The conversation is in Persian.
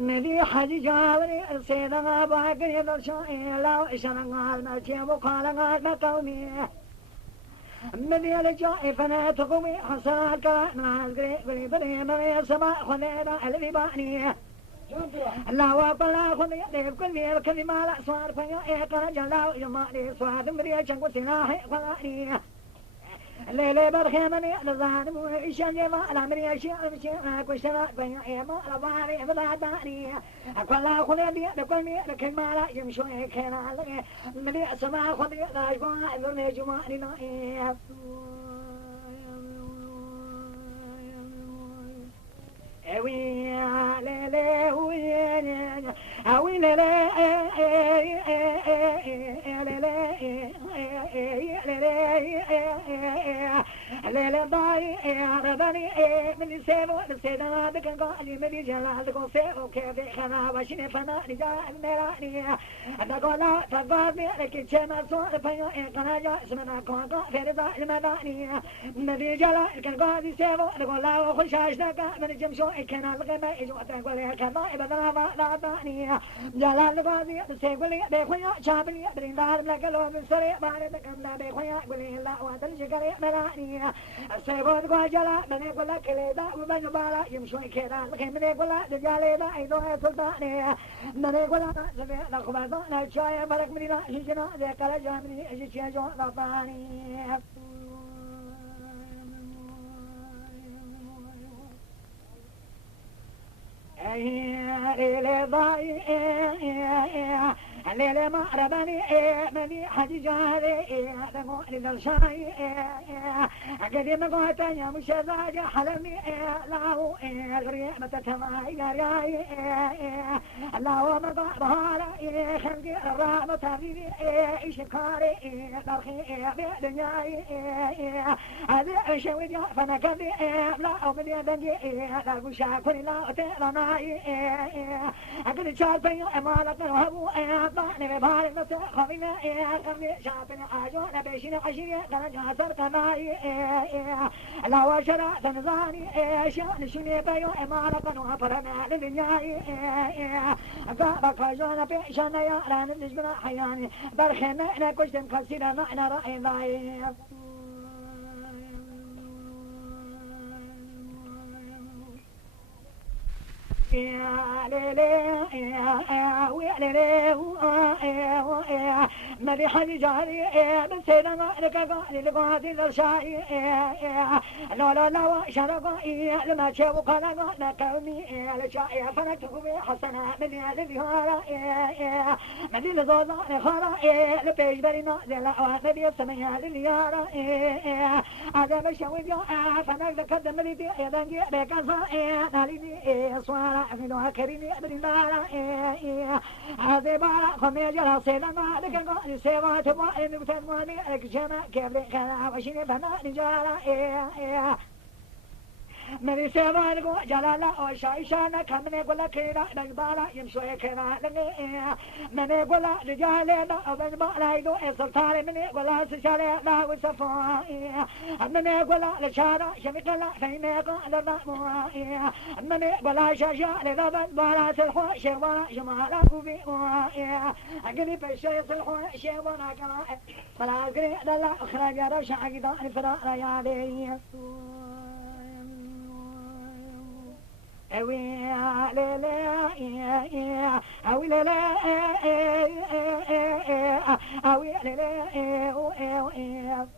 ندي حج جاوري سيدنا باقي يدرشون لو إشنا ما تيمو قال ما قومي مدي لجاء فنا تقومي حسنات ناس قريب قريب ما سما خلينا اللي باني لا وقلا خلي يدي كل كل ما لا صار فيا كان جلاو يماني صار مريا جنكو سناحي خلاني ليلة برخيمني لزان مو إيشان جما لا مريا شيء مشي كوشنا فيا ما لا باري بلا داني أقلا خلي يدي كل كل ما لا يمشي كنا لي مريا سما خلي لا يبغى إنه جماني ناي أوي ليلة وين أوي ليلة ليلة ضاي رباني من سيفو السيدنا ذكر قالي من جلال ذكر سيفو كيف خنا وشني فنا رجال نراني ذكر تقاضي لكن شما صار فيا قناجا اسمنا كوكا فردا المداني من جلال كان قاضي سيفو ذكر لا وخشاش ذكر من جمشو كان الغما يجوا تقولي كما بدنا ما داني جلال قاضي سيقولي بخويا شابني بريندار لقلو من سريع بعد كم بخويا قولي لا وادل شكري مداني السيبون قاجلا من يقول لك ليدا ومن بالا يمشون كذا لكن من يقول لك رجاليدا أيضا سلطاني من يقول لك سمع لقبضنا الشاي ملك مننا شجنا ذكر جامني شجنا جو رباني ليلة ضاي ليلة ما رباني مني حج جاري دمو للشاي قديم قوت يا مش زاج حلمي لاو الغريمة تتماي جاري لاو ما بهارا خلقي الرامة تبيني شكاري درخي بدنياي هذا شوي فانا كذي لا او بدي دنجي لا وشا كل لا ترناي اقل شال بين امالك وهو طعني ببالي نفس خمينة خمي شابن عجونا بيشين عشية درجة صار كناي لا وشرا تنزاني شان شني بيو امالك وفرنا للدنياي قابك وجونا بيشان يا ران نجمنا حياني برخنا انا كشتم كسيرا معنا رأي ضعيف مدي حد جاري من سيدنا لك قال لقاضي الشاي لا لا لا شرقائي لما تشوف قال كوني الشاي فنكتب حسنا من الذهارة مدي لضوضاء خارائي لبيش برينا زلاء مدي السمية لليارة هذا مشوي جاء فنكتب قدم لي أيضا بك صائي نالي صوارا أفنوها كريمي برينا هذا بارا خمي جرى سيدنا لك قال سيما تبا إن بتنواني أكشنا كيف لكنا وشيني بنا نجارا من سيما لقو جلالا وشايشانا كمني قولا كينا نقبالا يمشوي كنا لني من قولا رجالينا ومن بالا يدو السلطان مني قولا سشالينا وصفائي من قولا لشارا شمكلا فيني قولا رموائي من قولا شاشا لذبن بالا سلحو شوانا شمالا كوبيوائي أقلي بشي سلحو شوانا كلا فلا أقلي للا أخرج رشا عقدان فرا ريالي أوي لا لا أوي لا لا أوي لا لا